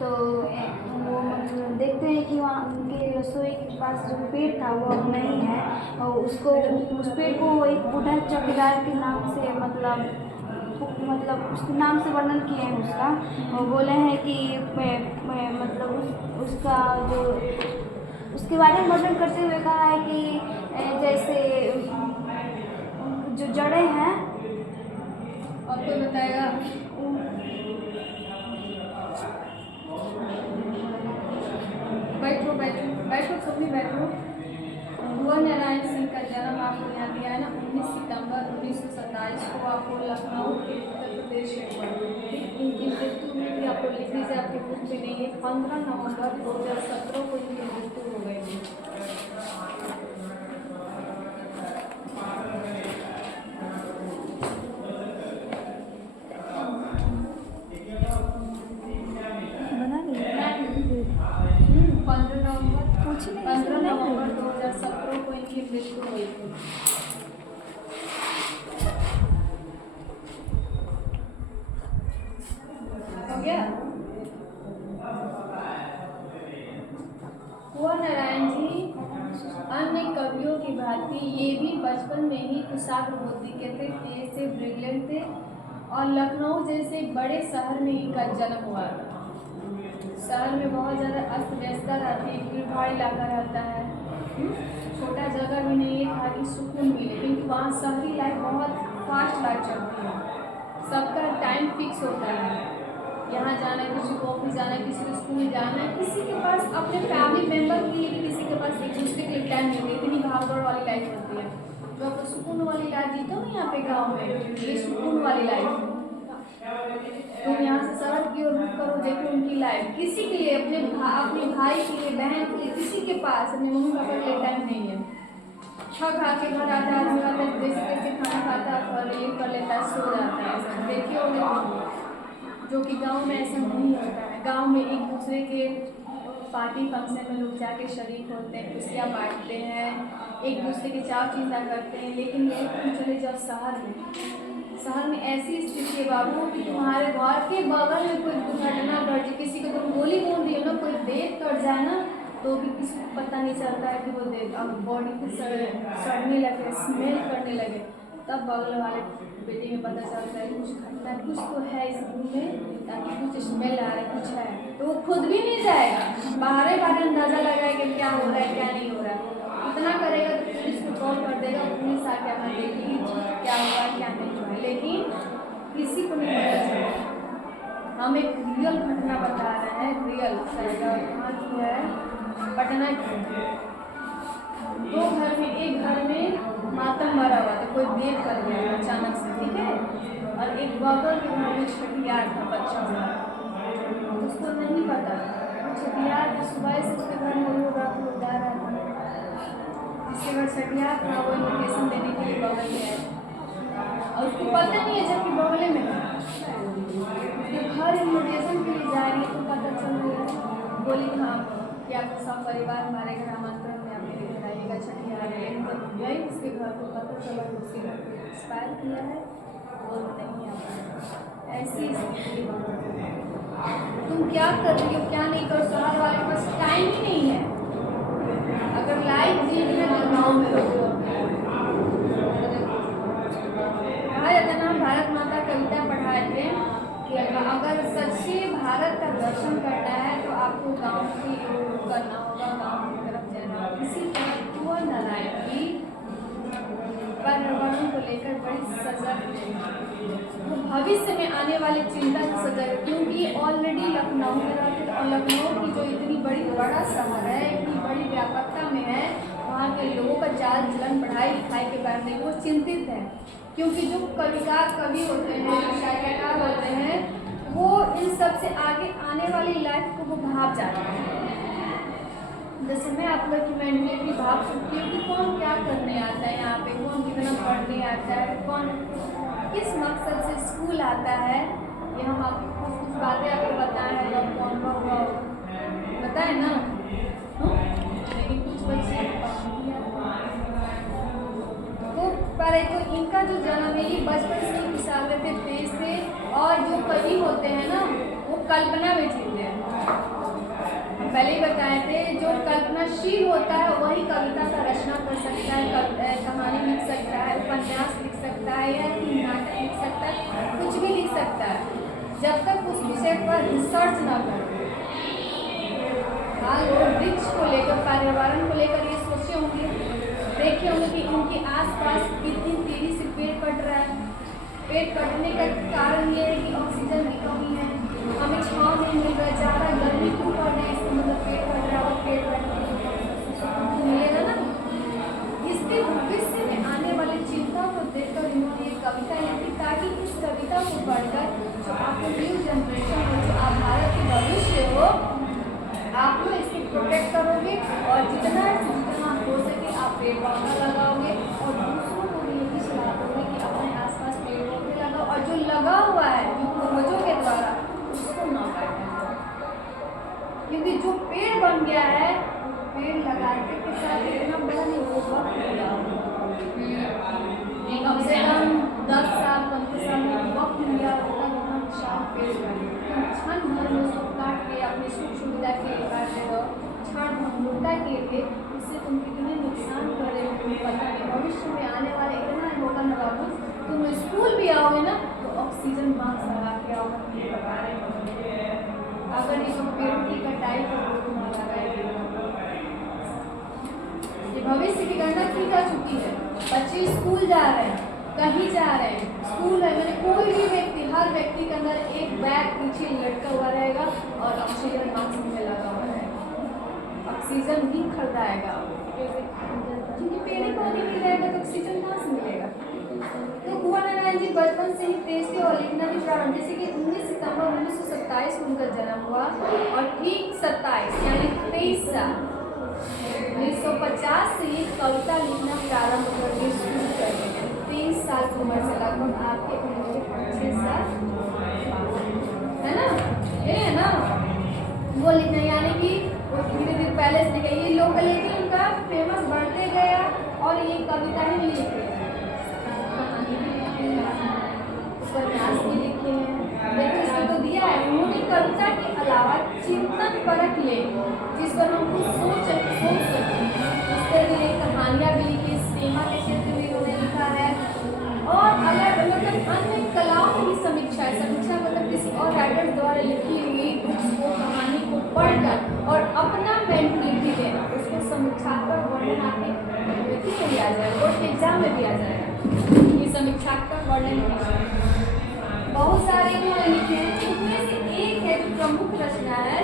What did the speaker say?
तो वो मतलब देखते हैं कि वहाँ उनके रसोई के पास जो पेड़ था वो अब नहीं है, और उसको उस पेड़ को एक बूढ़ा चौकीदार के नाम से मतलब उसके नाम से वर्णन किए हैं उसका, और बोले हैं कि मतलब उसका जो उसके बारे में वर्णन करते हुए कहा है कि जैसे जो जड़ें हैं। और कोई बताएगा? बैठो बैठो बैठो, तुम भी बैठो। कुंवर नारायण सिंह का जन्म आपको यहाँ दिया है ना 19 सितंबर 1927 को आपको लखनऊ के उत्तर प्रदेश में हुआ। इनकी मृत्यु में भी आपको लिख दीजिए, आपके बुक में नहीं है, 15 नवंबर 2017 को इनकी मृत्यु हो गई थी। बना नहीं 15 नवंबर 2017 को इनकी मृत्यु हुई थी। हो गया? कुंवर नारायण जी अन्य कवियों की भांति ये भी बचपन में ही कुशाग्र बुद्धि के थे, तेज से ब्रिलियंट थे, और लखनऊ जैसे बड़े शहर में इनका जन्म हुआ था। शहर में बहुत ज़्यादा अस्त व्यस्तता रहती है, भीड़ भाड़ इलाका रहता है, छोटा जगह भी नहीं है ताकि सुकून मिले, क्योंकि वहाँ शहरी लाइफ बहुत फास्ट लाइफ चलती है, सबका टाइम फिक्स होता है, यहाँ जाना है, किसी को ऑफिस जाना है, किसी को स्कूल जाना है, किसी के पास अपने फैमिली मेम्बर के लिए भी किसी के पास एक दूसरे के लिए टाइम नहीं है, इतनी भागदौड़ वाली लाइफ होती है। जो आपको सुकून वाली लाइफ जीते हो ना यहाँ पे गाँव में, ये सुकून वाली लाइफ। तुम यहाँ से सड़क की ओर रुख करो, देखो उनकी लाइफ, किसी के लिए अपने भाई के लिए, बहन के लिए, किसी के पास अपने मम्मी पापा के लिए टाइम नहीं है। खा के घर आता है, जैसे कैसे खाना खाता है, ये कर लेता है, सो जाता है। देखिए जो कि गांव में ऐसा नहीं होता है। गांव में एक दूसरे के पार्टी फंक्शन में लोग जाके शरीक होते हैं, खुशियाँ बांटते हैं, एक दूसरे की चाव चिंता करते हैं। लेकिन ये तुम चले जाओ शहर में ऐसी स्थिति है बाबू कि तुम्हारे घर के बगल में कोई दुर्घटना घट जाए, किसी को तुम गोली बोल रही हो ना, कोई देख कर जाए ना, तो भी किसी को पता नहीं चलता है कि वो देख, अब बॉडी को सड़ने लगे, स्मेल करने लगे, तब बगल वाले बेटे में पता चलता है कुछ घटना, कुछ तो है इस रूम में, ताकि कुछ स्मेल आ रहा है, कुछ है, तो वो खुद भी नहीं जाएगा, बाहर अंदाजा लगाएगा कि क्या हो रहा है क्या नहीं हो रहा है। इतना करेगा तो पुलिस को कॉल कर देगा, पुलिस आके अपना देखेगी क्या हुआ क्या नहीं हुआ, लेकिन किसी को नहीं पता चलेगा। हम एक रियल घटना बता रहे हैं, रियल कहाँ की है, पटना की। एक घर में मातम भरा हुआ था, कोई डेथ कर गया अचानक से, ठीक है, और एक बगल के घर में छठियार था बच्चा हुआ, उसको नहीं पता छठियार सुबह से उसके घर में लोग जा रहा था, जिसके घर छठियार था वो इन्विटेशन देने के लिए बगल में आया, और उसको पता नहीं है जबकि बगल में था, उसके घर इन्विटेशन के लिए जा रही है, तो पता चल गया, बोली हाँ कि आपका सब परिवार हमारे घर आमंत्रण में आप मेरे घर आइएगा छठियार है। गई उसके घर को, पता चला उसके घर को एक्सपायर किया है और नहीं आता। ऐसी स्थिति तुम क्या कर रही हो क्या नहीं कर, शहर वाले के पास टाइम ही नहीं है। अगर लाइफ जीनी है तो गाँव में रहो। कहा जाता ना, भारत माता कविता पढ़ाए थे कि अगर सच्चे भारत का दर्शन करना है तो आपको गांव की ओर करना होगा, गांव की तरफ जाना होगा। इसी तरह कुंवर नारायण की पर्यावरण को लेकर बड़ी सजग है, वो भविष्य में आने वाली चिंता से सजग है, क्योंकि ऑलरेडी लखनऊ में रहते, और लखनऊ की जो इतनी बड़ा शहर है, इतनी बड़ी व्यापकता में है, वहाँ के लोगों का चाल चलन पढ़ाई लिखाई के बारे में वो चिंतित है, क्योंकि जो कवि होते हैं, जो शायरकार होते हैं, वो इन सब से आगे आने वाली लाइफ को वो भाप जाते हैं। जैसे मैं आप लोग की मेंटली भाप सकती हूँ कि कौन क्या करने आता है यहाँ पे, कौन कितना पढ़ने आता है, कौन किस मकसद से स्कूल आता है, ये हम आपको कुछ बातें आपको बताए हैं, कौन बताए ना, लेकिन कुछ बच्चे तो इनका जो जन्म है ये बचपन से ही विशाल थे, तेज थे, और जो कवि होते हैं ना वो कल्पना में थे। होते हैं। हम पहले ही बताए थे, जो कल्पनाशील होता है वही कविता का रचना कर सकता है, कहानी लिख सकता है, उपन्यास लिख सकता है या नाटक लिख सकता है, कुछ भी लिख सकता है, जब तक उस विषय पर रिसर्च ना करो। हाँ, लोग वृक्ष को लेकर, पर्यावरण को लेकर ये सोचे होंगे, देखे होंगे कि उनके आसपास कितनी तेजी से पेड़ कट रहा है। पेड़ कटने का कारण ये है कि ऑक्सीजन की कमी है, हमें छाँव नहीं मिल रहा, ज़्यादा गर्मी क्यों पड़ रही है, इसका मतलब पेड़ कट रहा है, और पेड़ कटने मिलेगा ना। इसके भविष्य में आने वाली चिंताओं को देखकर इन्होंने एक कविता लिखी, ताकि इस कविता को पढ़कर जो आपको न्यू जनरेशन हो, जो आप भारत के भविष्य हो, आप लोग इसको प्रोटेक्ट करोगे और जितना हो सके आप पेड़ पौधा लगाओगे और दूसरों को भी यही सलाह दोगे कि अपने आसपास पेड़ पौधे लगाओ, और जो लगा हुआ है जो पूर्वजों के द्वारा उसको ना काटें, क्योंकि जो पेड़ बन गया है पेड़ लगाने के साथ इतना बड़ा नहीं हो, वक्त लगा कम से कम 10 साल 15 साल में वक्त मिल गया होगा, वहाँ विशाल पेड़ क्षण भर में उसको काट के अपनी सुख सुविधा के लिए काट रहे हो, क्षण भंगुरता के लिए, उससे तुम कितने नुकसान कर रहे हो तुम्हें पता नहीं। भविष्य में आने वाले इतना होगा ना बाबू, तुम स्कूल भी आओगे ना तो ऑक्सीजन मास्क लगा के आओगे, तुम्हें बता रहे हो। अगर ये सब पेड़ों की कटाई करो तुम्हारा लगाएगी, ये भविष्य की गणना की जा चुकी है। बच्चे स्कूल जा रहे हैं, कहीं जा रहे हैं, स्कूल है, मैंने कोई भी व्यक्ति, हर व्यक्ति के अंदर एक बैग पीछे लटका हुआ रहेगा और ऑक्सीजन मास्क में लगा हुआ रहेगा, ऑक्सीजन भी खरीदाएगा, क्योंकि पेड़ पौधे नहीं रहेगा तो ऑक्सीजन कहाँ से मिलेगा। तो कुंवर नारायण जी बचपन से ही तेज थे और लिखना भी प्रारंभ, जैसे कि 19 सितंबर 1927 को उनका जन्म हुआ और ठीक 27 यानी 23 साल 1950 से ये कविता लिखना प्रारंभ करने शुरू कर दिया। 23 साल की उम्र से, लगभग आपके उम्र के 5-6 साल है ना, ये है ना, वो लिखना, यानी कि वो धीरे धीरे पहले से लिखे, ये लोकलिटी उनका फेमस बढ़ते गया और ये कविता ही लिखे, उपन्यास भी लिखे हैं। देखो इसमें तो दिया है, उन्होंने कविता के अलावा चिंतन परक ले जिस पर हम कुछ सोच सकें, इसके लिए कहानियाँ भी लिखी, सिनेमा के क्षेत्र में उन्होंने लिखा है, और अलग अलग अन्य कलाओं की समीक्षा है। समीक्षा मतलब किसी और राइटर द्वारा लिखी हुई बुक्स को, कहानी को पढ़कर और अपना मेंटलिटी देना, उसको समीक्षात्मक वर्णन आपके में दिया जाएगा, बोर्ड के एग्जाम में दिया जाएगा, ये समीक्षात्मक वर्णन बहुत सारे उन्होंने लिखे हैं। उनमें से एक है जो प्रमुख रचना है